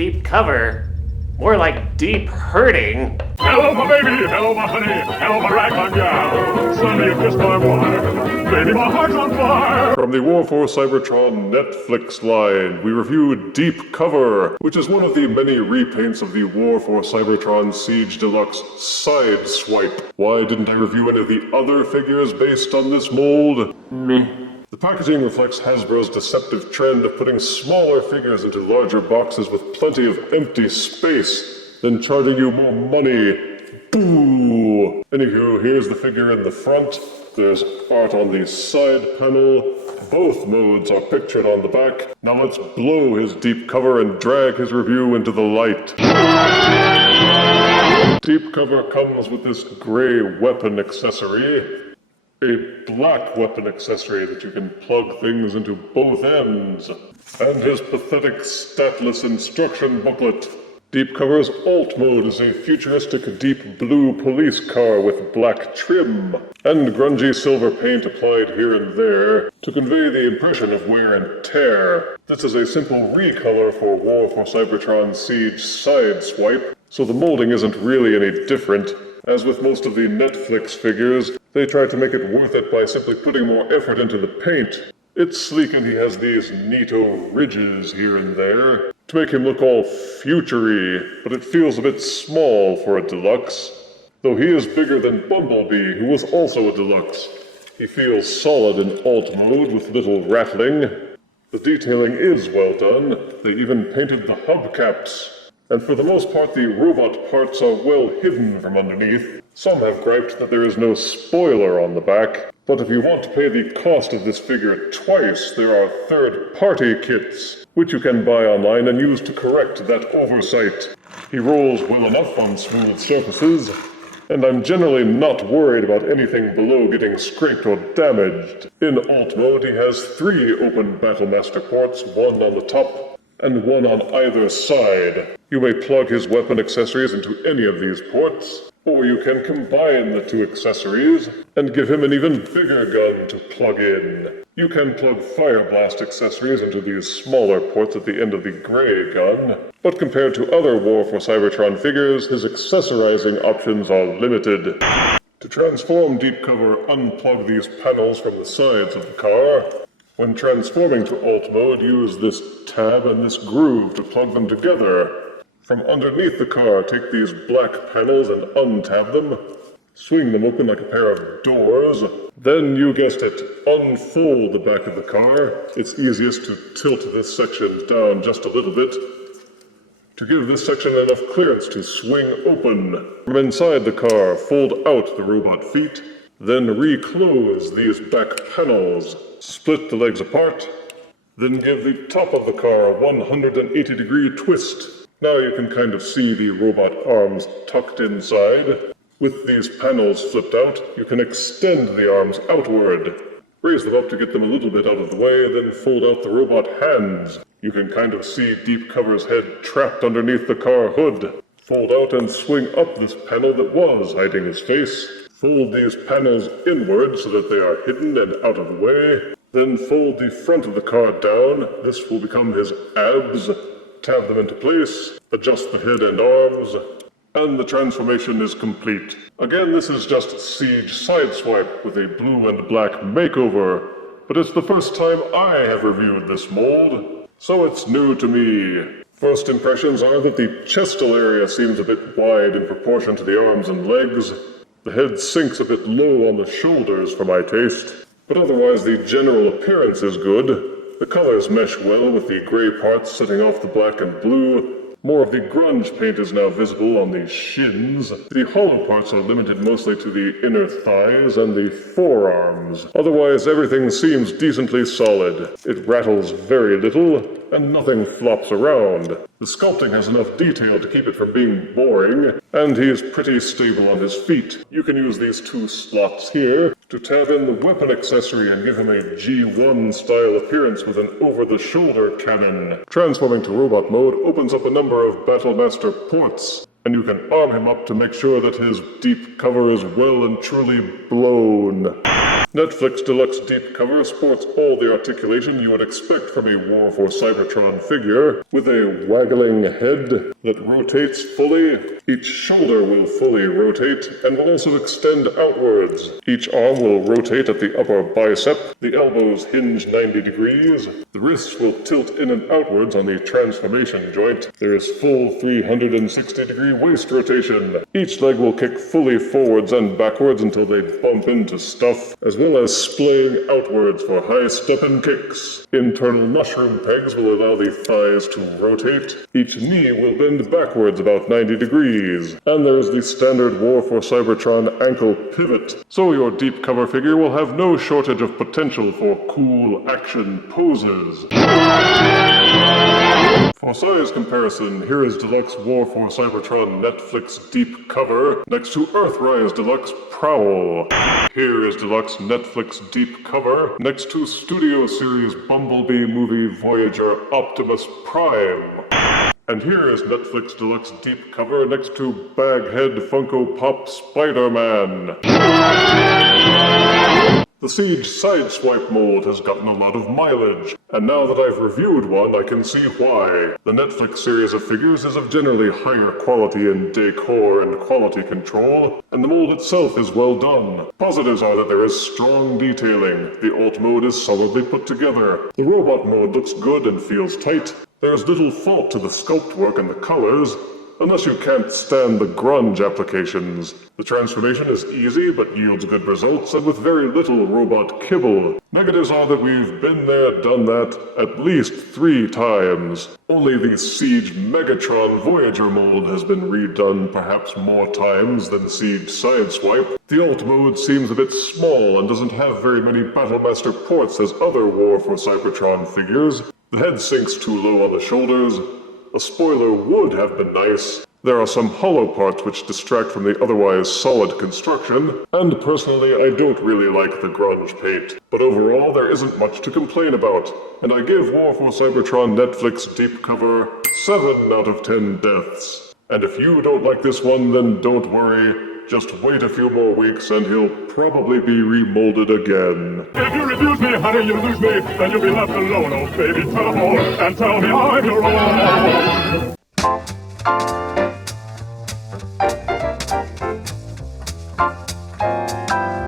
Deep cover? More like deep hurting. Hello, my baby. Hello, my honey. Hello, my ragtime gal. Sunday, you kissed my wire. Baby, my heart's on fire. From the War for Cybertron Netflix line, we review Deep Cover, which is one of the many repaints of the War for Cybertron Siege Deluxe Sideswipe. Why didn't I review any of the other figures based on this mold? Meh. The packaging reflects Hasbro's deceptive trend of putting smaller figures into larger boxes with plenty of empty space, then charging you more money. Boo! Anywho, here's the figure in the front. There's art on the side panel. Both modes are pictured on the back. Now let's blow his deep cover and drag his review into the light. Deep cover comes with this gray weapon accessory. A black weapon accessory that you can plug things into both ends. And his pathetic statless instruction booklet. Deep Cover's alt mode is a futuristic deep blue police car with black trim and grungy silver paint applied here and there to convey the impression of wear and tear. This is a simple recolor for War for Cybertron Siege Sideswipe, so the molding isn't really any different. As with most of the Netflix figures, they tried to make it worth it by simply putting more effort into the paint. It's sleek and he has these neato ridges here and there to make him look all futury, but it feels a bit small for a deluxe. Though he is bigger than Bumblebee, who was also a deluxe. He feels solid in alt mode with little rattling. The detailing is well done. They even painted the hubcaps. And for the most part, the robot parts are well hidden from underneath. Some have griped that there is no spoiler on the back, but if you want to pay the cost of this figure twice, there are third-party kits, which you can buy online and use to correct that oversight. He rolls well enough on smooth surfaces, and I'm generally not worried about anything below getting scraped or damaged. In alt mode, he has 3 open Battlemaster ports, one on the top, and one on either side. You may plug his weapon accessories into any of these ports, or you can combine the 2 accessories and give him an even bigger gun to plug in. You can plug Fire Blast accessories into these smaller ports at the end of the gray gun, but compared to other War for Cybertron figures, his accessorizing options are limited. To transform Deep Cover, unplug these panels from the sides of the car. When transforming to alt mode, use this tab and this groove to plug them together. From underneath the car, take these black panels and untab them. Swing them open like a pair of doors. Then, you guessed it, unfold the back of the car. It's easiest to tilt this section down just a little bit to give this section enough clearance to swing open. From inside the car, fold out the robot feet. Then reclose these back panels. Split the legs apart. Then give the top of the car a 180-degree twist. Now you can kind of see the robot arms tucked inside. With these panels flipped out, you can extend the arms outward. Raise them up to get them a little bit out of the way, then fold out the robot hands. You can kind of see Deep Cover's head trapped underneath the car hood. Fold out and swing up this panel that was hiding his face. Fold these panels inward so that they are hidden and out of the way. Then fold the front of the car down. This will become his abs. Tab them into place. Adjust the head and arms. And the transformation is complete. Again, this is just Siege Sideswipe with a blue and black makeover. But it's the first time I have reviewed this mold, so it's new to me. First impressions are that the chestal area seems a bit wide in proportion to the arms and legs. The head sinks a bit low on the shoulders for my taste, but otherwise the general appearance is good. The colors mesh well with the gray parts setting off the black and blue. More of the grunge paint is now visible on the shins. The hollow parts are limited mostly to the inner thighs and the forearms. Otherwise, everything seems decently solid. It rattles very little, and nothing flops around. The sculpting has enough detail to keep it from being boring, and he is pretty stable on his feet. You can use these 2 slots here to tab in the weapon accessory and give him a G1 style appearance with an over-the-shoulder cannon. Transforming to robot mode opens up a number of Battlemaster ports, and you can arm him up to make sure that his deep cover is well and truly blown. Netflix Deluxe Deep Cover sports all the articulation you would expect from a War for Cybertron figure, with a waggling head that rotates fully. Each shoulder will fully rotate and will also extend outwards. Each arm will rotate at the upper bicep. The elbows hinge 90 degrees. The wrists will tilt in and outwards on the transformation joint. There is full 360-degree waist rotation. Each leg will kick fully forwards and backwards until they bump into stuff, as well as splaying outwards for high step-and kicks. Internal mushroom pegs will allow the thighs to rotate. Each knee will bend backwards about 90 degrees. And there's the standard War for Cybertron ankle pivot, so your deep cover figure will have no shortage of potential for cool action poses. For size comparison, here is Deluxe War for Cybertron Netflix Deep Cover next to Earthrise Deluxe Prowl. Here is Deluxe Netflix Deep Cover next to Studio Series Bumblebee Movie Voyager Optimus Prime. And here is Netflix Deluxe Deep Cover next to Baghead Funko Pop Spider-Man. The Siege Sideswipe mold has gotten a lot of mileage, and now that I've reviewed one, I can see why. The Netflix series of figures is of generally higher quality in decor and quality control, and the mold itself is well done. Positives are that there is strong detailing, the alt mode is solidly put together, the robot mode looks good and feels tight, there's little fault to the sculpt work and the colors, unless you can't stand the grunge applications. The transformation is easy but yields good results and with very little robot kibble. Negatives are that we've been there, done that, at least 3 times. Only the Siege Megatron Voyager mold has been redone perhaps more times than Siege Sideswipe. The alt mode seems a bit small and doesn't have very many Battlemaster ports as other War for Cybertron figures. The head sinks too low on the shoulders. A spoiler would have been nice. There are some hollow parts which distract from the otherwise solid construction, and personally I don't really like the grunge paint. But overall there isn't much to complain about, and I give War for Cybertron Netflix Deep Cover 7 out of 10 deaths. And if you don't like this one, then don't worry. Just wait a few more weeks and he'll probably be remolded again. If you refuse me, honey, you lose me. Then you'll be left alone, oh baby, tell them all. And tell me I'm your own.